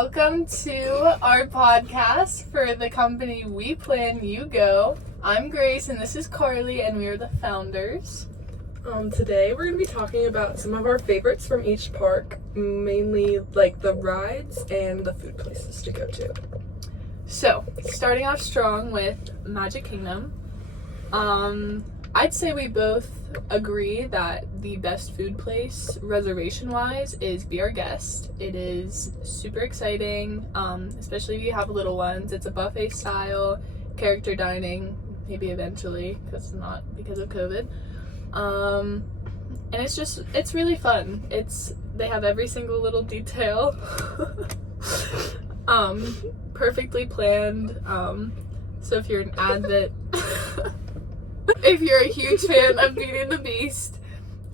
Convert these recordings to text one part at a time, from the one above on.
Welcome to our podcast for the company We Plan, You Go. I'm Grace and this is Carly and we are the founders. Today we're going to be talking about some of our favorites from each park, mainly like the rides and the food places to go to. So, starting off strong with Magic Kingdom, I'd say we both agree that the best food place, reservation-wise, is Be Our Guest. It is super exciting, especially if you have little ones. It's a buffet style, character dining, maybe eventually, because of COVID. And it's really fun. They have every single little detail. Perfectly planned. So if you're an avid if you're a huge fan of Beauty and the Beast,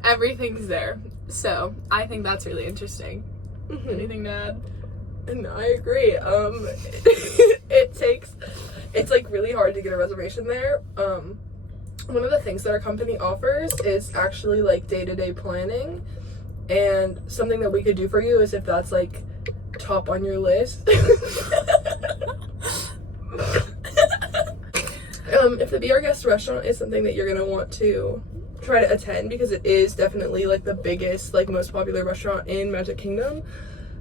everything's there. So I think that's really interesting. Mm-hmm. Anything to add? No, I agree. It's like really hard to get a reservation there. One of the things that our company offers is actually like day-to-day planning, and something that we could do for you is if that's like top on your list. If the Be Our Guest restaurant is something that you're gonna want to try to attend, because it is definitely like the biggest, like most popular restaurant in Magic Kingdom,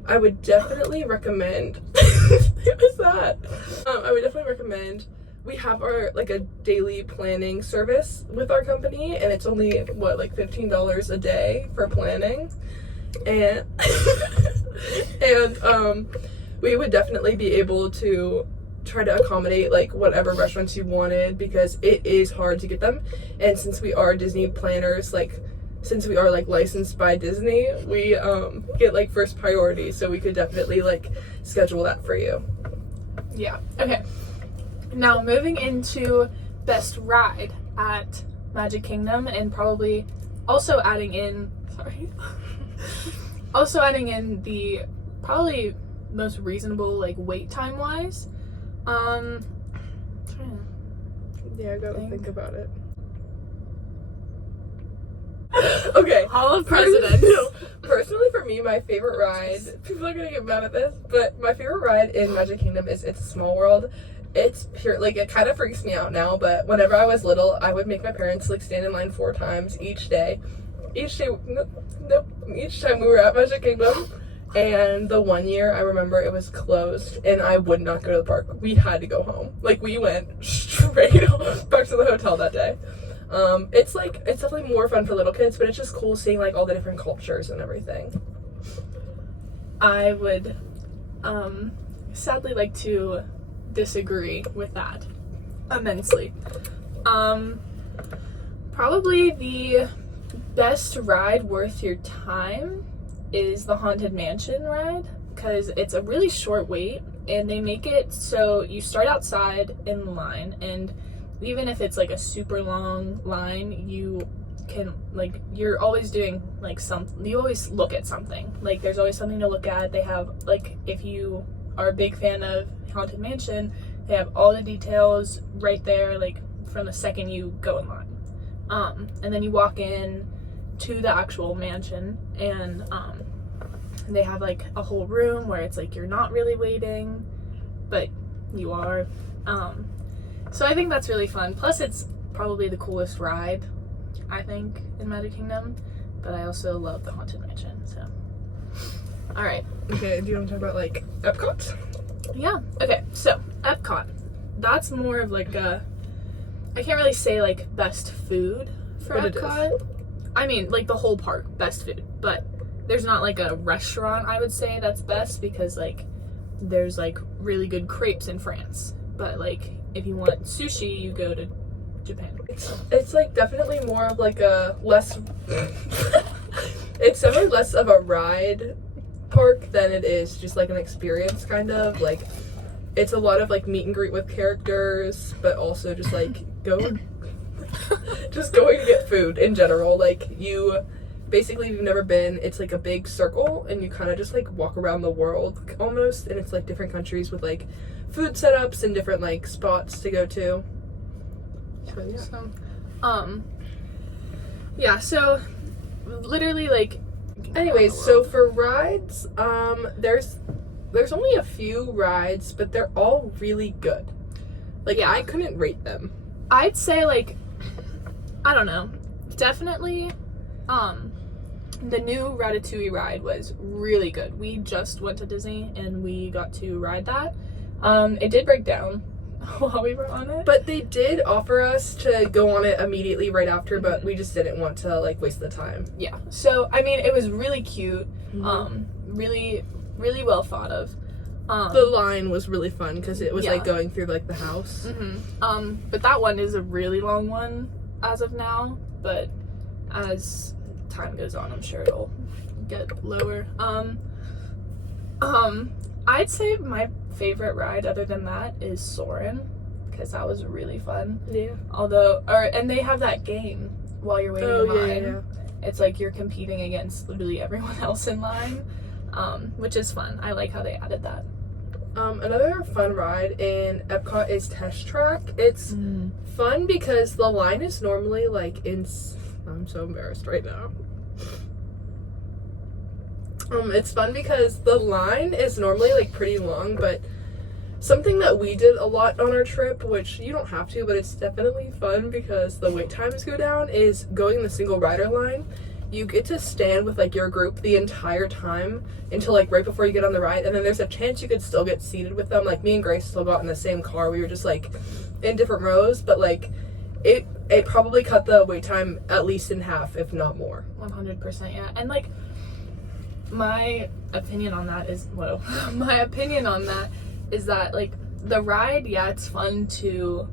I would definitely recommend what was that? I would definitely recommend, we have our like a daily planning service with our company, and it's only like $15 a day for planning, and we would definitely be able to try to accommodate like whatever restaurants you wanted, because it is hard to get them. And since we are Disney planners, since we are like licensed by Disney, we get like first priority, so we could definitely like schedule that for you. Yeah. Okay. Now moving into best ride at Magic Kingdom, and probably also adding in the probably most reasonable like wait time wise. Yeah, go think about it. Okay. Hall of Presidents. Personally, for me, my favorite ride, people are gonna get mad at this, but my favorite ride in Magic Kingdom is It's a Small World. It's pure, like, it kind of freaks me out now, but whenever I was little, I would make my parents like stand in line 4 times each day. Each time we were at Magic Kingdom. And the one year, I remember it was closed, and I would not go to the park. We had to go home. Like, we went straight back to the hotel that day. It's definitely more fun for little kids, but it's just cool seeing, like, all the different cultures and everything. I would, sadly like to disagree with that immensely. Probably the best ride worth your time is the Haunted Mansion ride, because it's a really short wait, and they make it so you start outside in the line, and even if it's like a super long line, you can like, you're always doing like you always look at something, like there's always something to look at. They have, like, if you are a big fan of Haunted Mansion, they have all the details right there, like from the second you go in line, and then you walk in to the actual mansion, and they have like a whole room where it's like you're not really waiting, but you are. So I think that's really fun. Plus, it's probably the coolest ride, I think, in Magic Kingdom. But I also love the Haunted Mansion. So, all right. Okay. Do you want to talk about like Epcot? Yeah. Okay. So Epcot, that's more of like I can't really say like best food for Epcot. I mean, like the whole park, best food, but there's not like a restaurant I would say that's best, because like there's like really good crepes in France, but like if you want sushi, you go to Japan. It's like definitely more of like a less it's definitely less of a ride park than it is just like an experience, kind of like it's a lot of like meet and greet with characters, but also just like just going to get food in general. Like, you basically, if you've never been, it's like a big circle, and you kind of just like walk around the world almost, and it's like different countries with like food setups and different like spots to go to. So literally, like, anyways, so for rides, there's there's only a few rides, but they're all really good. Like, Yeah. I couldn't rate them. I'd say, like, I don't know, definitely, the new Ratatouille ride was really good. We just went to Disney and we got to ride that. It did break down while we were on it. But they did offer us to go on it immediately right after, but we just didn't want to, like, waste the time. Yeah. So, I mean, it was really cute. Mhm. Really, really well thought of. The line was really fun because it was, Yeah. like, going through, like, the house. But that one is a really long one as of now, but as time goes on, I'm sure it'll get lower. I'd say my favorite ride other than that is Soarin', because that was really fun. Yeah. And they have that game while you're waiting in line. It's like you're competing against literally everyone else in line, which is fun. I like how they added that. Another fun ride in Epcot is Test Track. It's fun because the line is normally, like, I'm so embarrassed right now. It's fun because the line is normally, like, pretty long, but something that we did a lot on our trip, which you don't have to, but it's definitely fun because the wait times go down, is going the single rider line. You get to stand with, like, your group the entire time until, like, right before you get on the ride, and then there's a chance you could still get seated with them. Like, me and Grace still got in the same car. We were just, like, in different rows, but, like, it probably cut the wait time at least in half, if not more. 100%, yeah. And, like, my opinion on that is that, like, the ride, yeah, it's fun to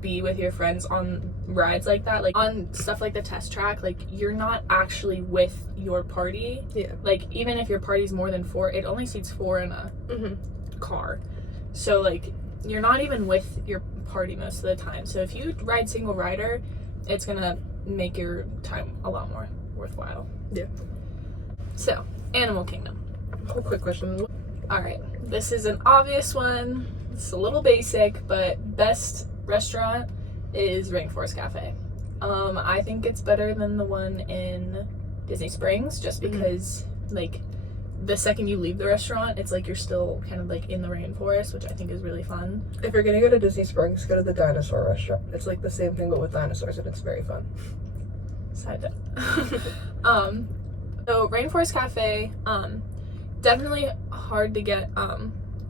be with your friends on rides like that. Like, on stuff like the Test Track, like, you're not actually with your party. Yeah. Like, even if your party's more than 4, it only seats 4 in a car. So, like, you're not even with your party most of the time. So if you ride single rider, it's gonna make your time a lot more worthwhile. Yeah. So, Animal Kingdom. Oh, quick question. Alright, this is an obvious one. It's a little basic, but best restaurant is Rainforest Cafe. I think it's better than the one in Disney Springs, just because, like, the second you leave the restaurant, it's like you're still kind of, like, in the rainforest, which I think is really fun. If you're gonna go to Disney Springs, go to the dinosaur restaurant. It's like the same thing but with dinosaurs, and it's very fun. Side note. So Rainforest Cafe, definitely hard to get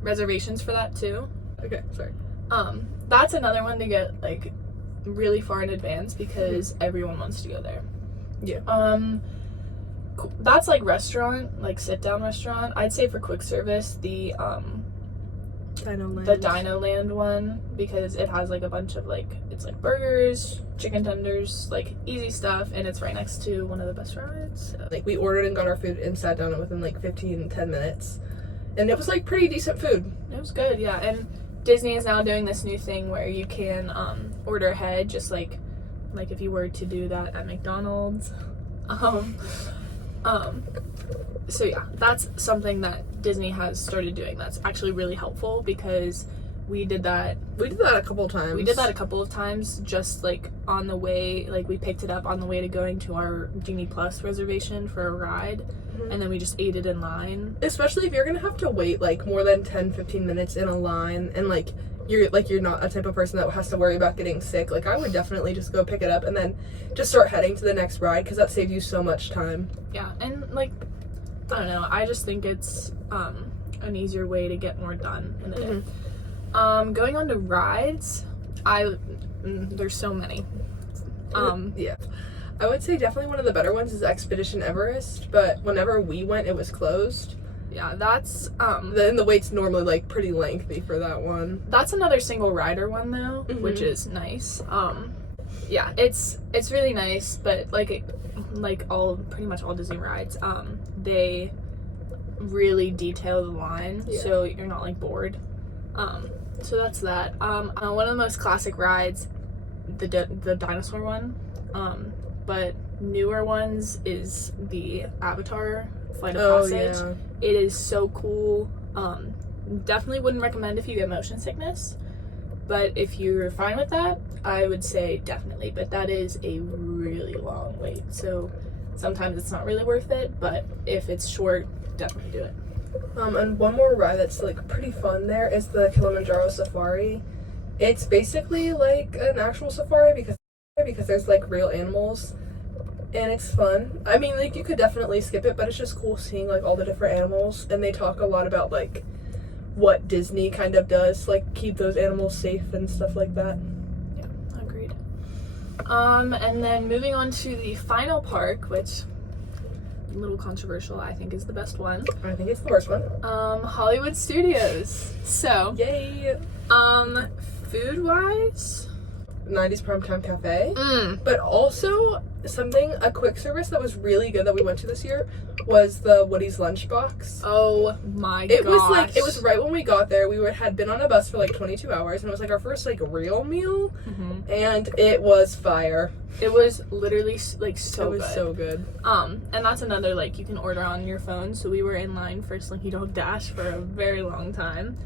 reservations for that too. Okay, sorry. That's another one to get, like, really far in advance because everyone wants to go there. Yeah. That's like restaurant, like sit down restaurant. I'd say for quick service, the Dino Land one, because it has, like, a bunch of, like, it's like burgers, chicken tenders, like, easy stuff, and it's right next to one of the best rides. So. Like, we ordered and got our food and sat down within, like, 10 minutes. And it was, like, pretty decent food. It was good, yeah. And Disney is now doing this new thing where you can order ahead, just like if you were to do that at McDonald's. So yeah, that's something that Disney has started doing that's actually really helpful, because we did that a couple of times. We did that a couple of times, just, like, on the way, like, we picked it up on the way to going to our Genie Plus reservation for a ride, and then we just ate it in line. Especially if you're gonna have to wait, like, more than 10-15 minutes in a line, and, like, you're not a type of person that has to worry about getting sick. Like, I would definitely just go pick it up and then just start heading to the next ride, because that saves you so much time. Yeah, and, like, I don't know, I just think it's an easier way to get more done in the day. Going on to rides, there's so many. Yeah. I would say definitely one of the better ones is Expedition Everest, but whenever we went, it was closed. Yeah, that's Then the wait's normally, like, pretty lengthy for that one. That's another single rider one though, which is nice. Yeah, it's really nice, but like pretty much all Disney rides, they really detail the line, so you're not, like, bored. So that's that. One of the most classic rides, the dinosaur one, but newer ones is the Avatar Flight of Passage. Yeah. It is so cool. Definitely wouldn't recommend if you get motion sickness, but if you're fine with that, I would say definitely. But that is a really long wait, so sometimes it's not really worth it, but if it's short, definitely do it. And one more ride that's like pretty fun there is the Kilimanjaro Safari. It's basically like an actual safari because there's like real animals, and it's fun. I mean, like you could definitely skip it, but it's just cool seeing like all the different animals, and they talk a lot about like what Disney kind of does, like keep those animals safe and stuff like that. Yeah, agreed. And then moving on to the final park, which a little controversial, I think is the best one. I think it's the worst one. Hollywood Studios. So, Yay! food wise, 90s Primetime Cafe. Mm. But also a quick service that was really good that we went to this year was the Woody's Lunchbox. Oh my It gosh. was had when we got there. We had been on a bus for like 22 hours, and it was like our first like real meal, and it was fire. It was literally like so It was good. so good. And that's another, like, you can order on your phone. So we were in line for Slinky Dog Dash for a very long time.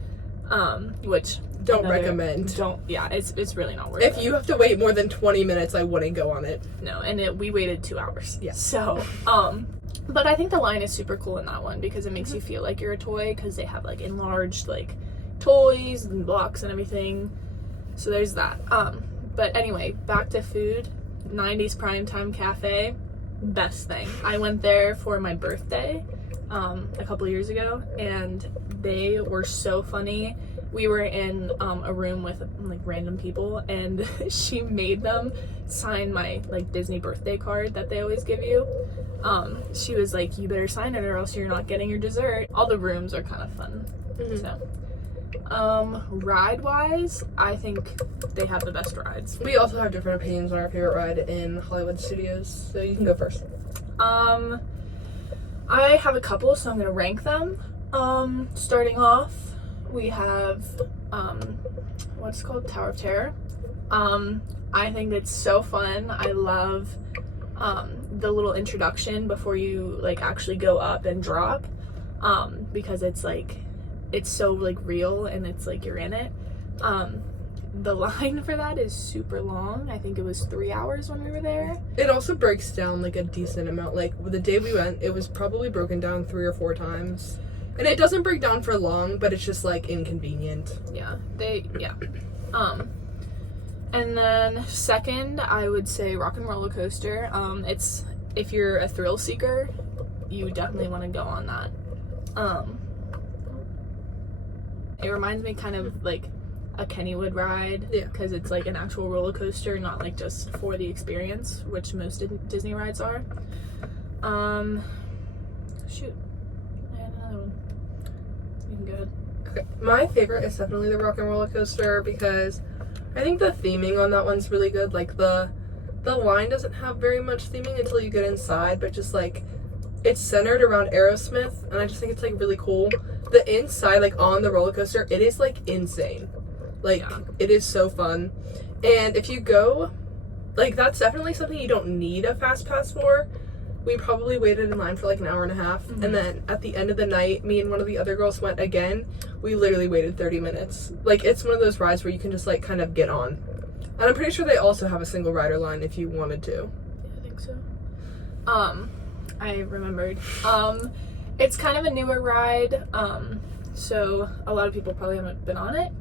Which Don't recommend. Yeah, it's really not worth it. If you have to wait more than 20 minutes, I wouldn't go on it. No, and we waited 2 hours. Yeah. So, but I think the line is super cool in that one because it makes you feel like you're a toy because they have like enlarged like toys and blocks and everything. So there's that. But anyway, back to food. 90s Primetime Cafe, best thing. I went there for my birthday a couple years ago, and they were so funny. We were in a room with like random people, and she made them sign my like Disney birthday card that they always give you. She was like, you better sign it or else you're not getting your dessert. All the rooms are kind of fun. So ride wise, I think they have the best rides. We also have different opinions on our favorite ride in Hollywood Studios, so you can go first. I have a couple, so I'm gonna rank them. Starting off, we have what's it called? Tower of Terror. I think it's so fun. I love the little introduction before you like actually go up and drop, because it's like it's so like real and it's like you're in it. The line for that is super long. I think it was 3 hours when we were there. It also breaks down like a decent amount. Like the day we went, it was probably broken down 3 or 4 times. And it doesn't break down for long, but it's just like inconvenient. Yeah. And then second, I would say Rock and Roller Coaster. It's if you're a thrill seeker, you definitely want to go on that. It reminds me kind of like a Kennywood ride, because it's like an actual roller coaster, not like just for the experience, which most Disney rides are. Shoot, I had another one. You can go ahead. Okay. My favorite is definitely the Rock and Roller Coaster because I think the theming on that one's really good. Like the line doesn't have very much theming until you get inside, but just like it's centered around Aerosmith, and I just think it's like really cool. The inside, like on the roller coaster, it is like insane. Like it is so fun. And if you go, like that's definitely something you don't need a fast pass for. We probably waited in line for like an hour and a half, and then at the end of the night, me and one of the other girls went again. We literally waited 30 minutes. Like it's one of those rides where you can just like kind of get on. And I'm pretty sure they also have a single rider line if you wanted to. Yeah, I think so. I remembered. It's kind of a newer ride, so a lot of people probably haven't been on it.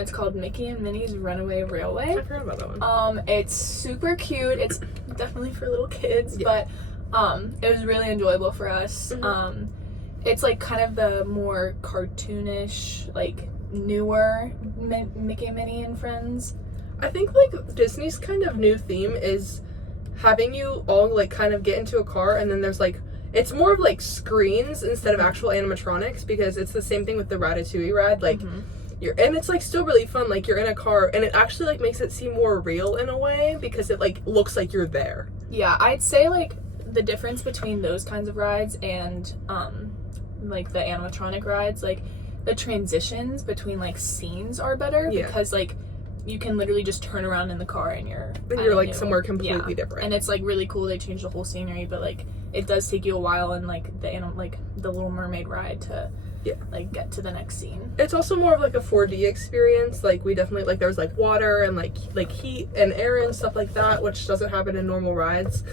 It's called Mickey and Minnie's Runaway Railway. I forgot about that one. It's super cute. It's definitely for little kids, but it was really enjoyable for us. It's like kind of the more cartoonish, like newer Mickey and Minnie and Friends. I think like Disney's kind of new theme is having you all like kind of get into a car, and then there's like it's more of like screens instead of actual animatronics, because it's the same thing with the Ratatouille ride. Like and it's like still really fun. Like you're in a car, and it actually like makes it seem more real in a way because it like looks like you're there. Yeah, I'd say like the difference between those kinds of rides and like the animatronic rides, like the transitions between like scenes are better because like you can literally just turn around in the car and you're like somewhere completely different. And it's like really cool. They changed the whole scenery, but like it does take you a while in like the Little Mermaid ride to like get to the next scene. It's also more of like a 4D experience. Like we definitely like there was like water and like heat and air and stuff like that, which doesn't happen in normal rides.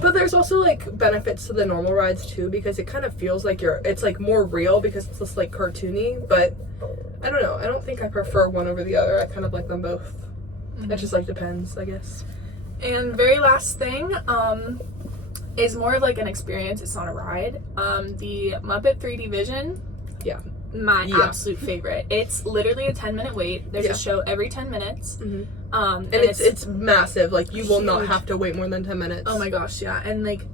But there's also like benefits to the normal rides too, because it kind of feels like it's like more real because it's just like cartoony. But I don't know. I don't think I prefer one over the other. I kind of like them both. It just like depends, I guess. And very last thing, is more of like an experience. It's not a ride. The Muppet 3D Vision. Yeah. My absolute favorite. It's literally a 10-minute wait. There's a show every 10 minutes. And it's massive. Like, you will not have to wait more than 10 minutes. Oh my gosh, yeah. And like,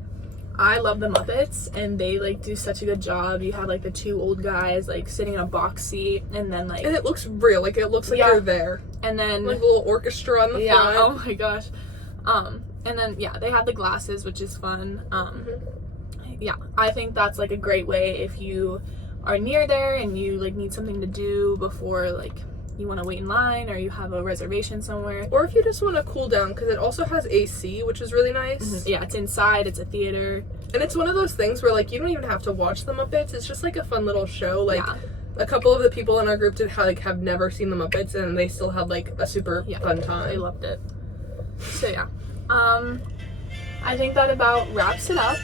I love the Muppets, and they like do such a good job. You have like the two old guys like sitting in a box seat, and then like, and it looks real. Like, it looks like you're there. And then like a little orchestra on the front. Oh my gosh. And then they have the glasses, which is fun. Yeah, I think that's like a great way if you are near there and you like need something to do before like you want to wait in line or you have a reservation somewhere, or if you just want to cool down, because it also has AC, which is really nice. Yeah, it's inside, it's a theater, and it's one of those things where like you don't even have to watch the Muppets. It's just like a fun little show. Like a couple of the people in our group have never seen the Muppets, and they still had like a super fun time. They loved it. So yeah, I think that about wraps it up.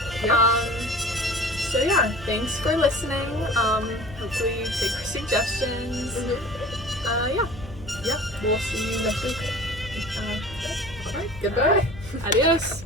So yeah, thanks for listening. Hopefully you take our suggestions. Yeah, we'll see you next week. All right, goodbye. Adios.